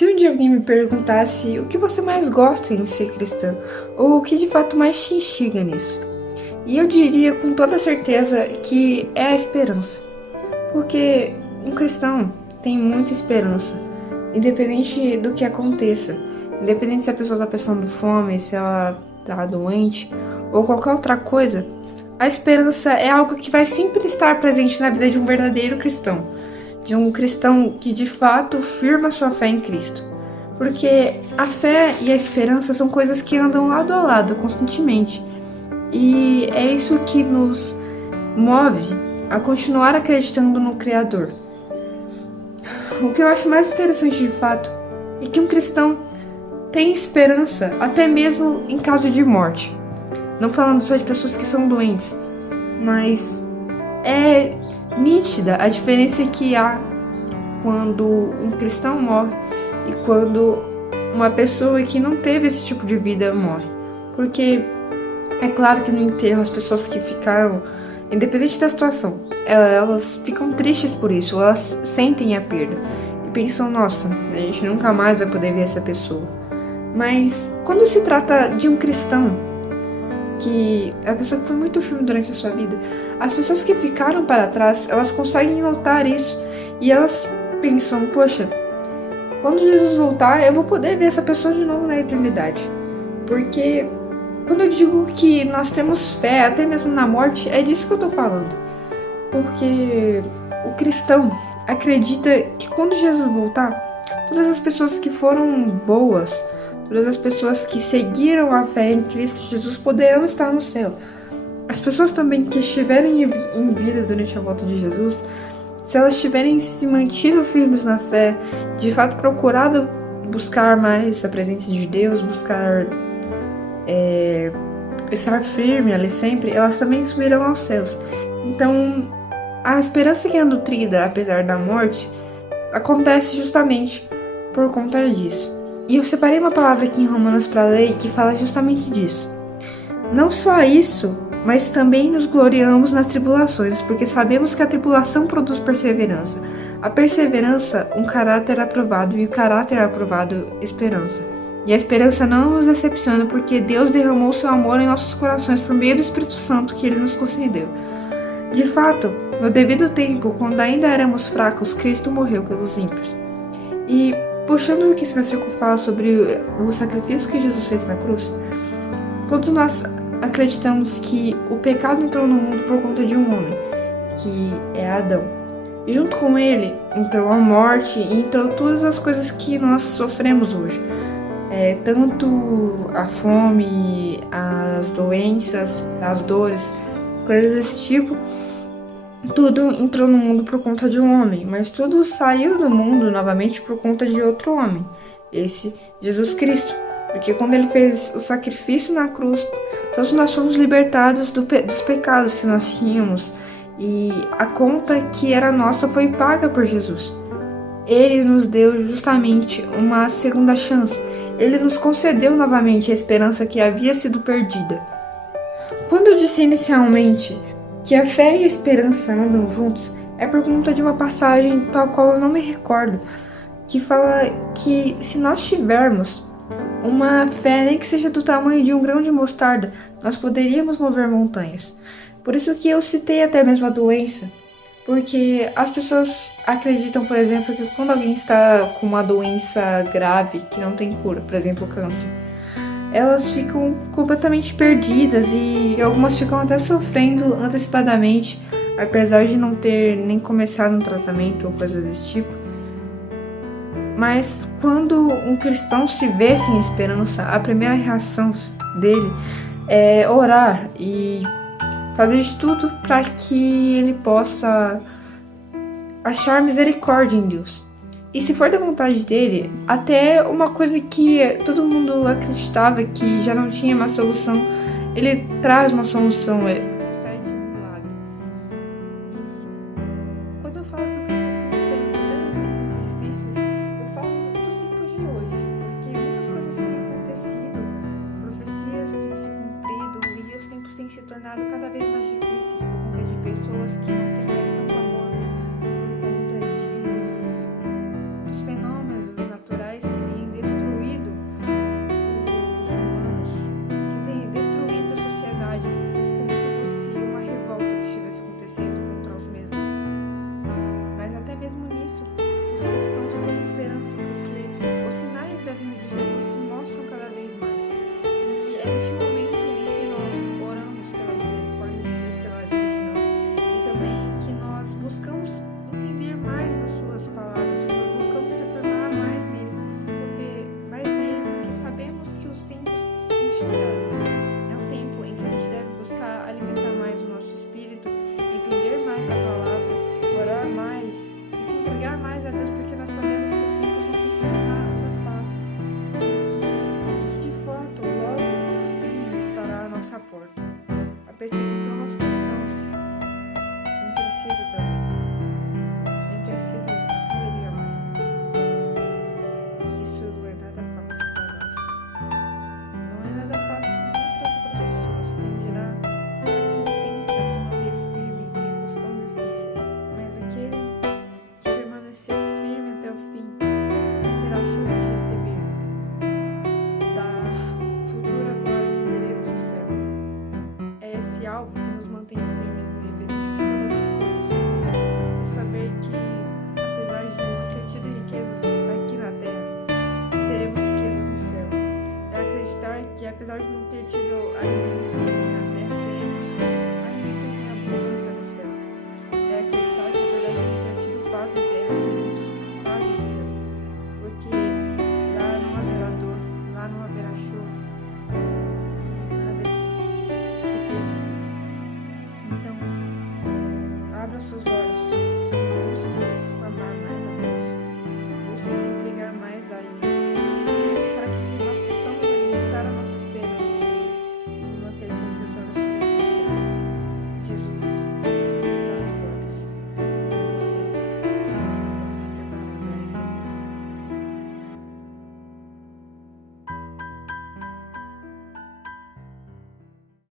Se um dia alguém me perguntasse o que você mais gosta em ser cristã, ou o que de fato mais te instiga nisso, e eu diria com toda certeza que é a esperança. Porque um cristão tem muita esperança, independente do que aconteça, independente se a pessoa está passando fome, se ela está doente, ou qualquer outra coisa, a esperança é algo que vai sempre estar presente na vida de um verdadeiro cristão. De um cristão que de fato firma sua fé em Cristo. Porque a fé e a esperança são coisas que andam lado a lado constantemente. E é isso que nos move a continuar acreditando no Criador. O que eu acho mais interessante de fato é que um cristão tem esperança até mesmo em caso de morte. Não falando só de pessoas que são doentes, mas é nítida a diferença que há quando um cristão morre e quando uma pessoa que não teve esse tipo de vida morre. Porque é claro que no enterro as pessoas que ficaram, independente da situação, elas ficam tristes por isso, elas sentem a perda e pensam, nossa, a gente nunca mais vai poder ver essa pessoa. Mas quando se trata de um cristão, que a pessoa que foi muito firme durante a sua vida, as pessoas que ficaram para trás, elas conseguem notar isso e elas pensam, poxa, quando Jesus voltar, eu vou poder ver essa pessoa de novo na eternidade. Porque quando eu digo que nós temos fé, até mesmo na morte, é disso que eu tô falando. Porque o cristão acredita que quando Jesus voltar, todas as pessoas que foram boas, todas as pessoas que seguiram a fé em Cristo Jesus poderão estar no céu. As pessoas também que estiverem em vida durante a volta de Jesus, se elas tiverem se mantido firmes na fé, de fato procurado buscar mais a presença de Deus, buscar estar firme ali sempre, elas também subirão aos céus. Então, a esperança que é nutrida, apesar da morte, acontece justamente por conta disso. E eu separei uma palavra aqui em Romanos para ler que fala justamente disso. Não só isso, mas também nos gloriamos nas tribulações, porque sabemos que a tribulação produz perseverança. A perseverança, um caráter aprovado, e o caráter aprovado, esperança. E a esperança não nos decepciona, porque Deus derramou seu amor em nossos corações por meio do Espírito Santo que Ele nos concedeu. De fato, no devido tempo, quando ainda éramos fracos, Cristo morreu pelos ímpios. E puxando o que esse versículo fala sobre o sacrifício que Jesus fez na cruz, todos nós acreditamos que o pecado entrou no mundo por conta de um homem, que é Adão. E junto com ele entrou a morte e entrou todas as coisas que nós sofremos hoje. Tanto a fome, as doenças, as dores, coisas desse tipo. Tudo entrou no mundo por conta de um homem, mas tudo saiu do mundo novamente por conta de outro homem, esse Jesus Cristo. Porque quando ele fez o sacrifício na cruz, todos nós fomos libertados dos pecados que nós tínhamos, e a conta que era nossa foi paga por Jesus. Ele nos deu justamente uma segunda chance. Ele nos concedeu novamente a esperança que havia sido perdida. Quando eu disse inicialmente que a fé e a esperança andam juntos, é por conta de uma passagem tal qual eu não me recordo, que fala que se nós tivermos uma fé, nem que seja do tamanho de um grão de mostarda, nós poderíamos mover montanhas. Por isso que eu citei até mesmo a doença, porque as pessoas acreditam, por exemplo, que quando alguém está com uma doença grave, que não tem cura, por exemplo, câncer, elas ficam completamente perdidas e algumas ficam até sofrendo antecipadamente, apesar de não ter nem começado um tratamento ou coisa desse tipo. Mas quando um cristão se vê sem esperança, a primeira reação dele é orar e fazer de tudo para que ele possa achar misericórdia em Deus. E se for da vontade dele, até uma coisa que todo mundo acreditava que já não tinha uma solução, ele traz uma solução, ele concede um milagre. Quando eu falo que o cristão tem experiência até nos tempos difíceis, eu falo dos tempos de hoje, porque muitas coisas têm acontecido, profecias têm se cumprido e os tempos têm se tornado cada vez mais difíceis por conta de pessoas que não têm mais tanto amor, por conta dos fenômenos naturais que apesar de não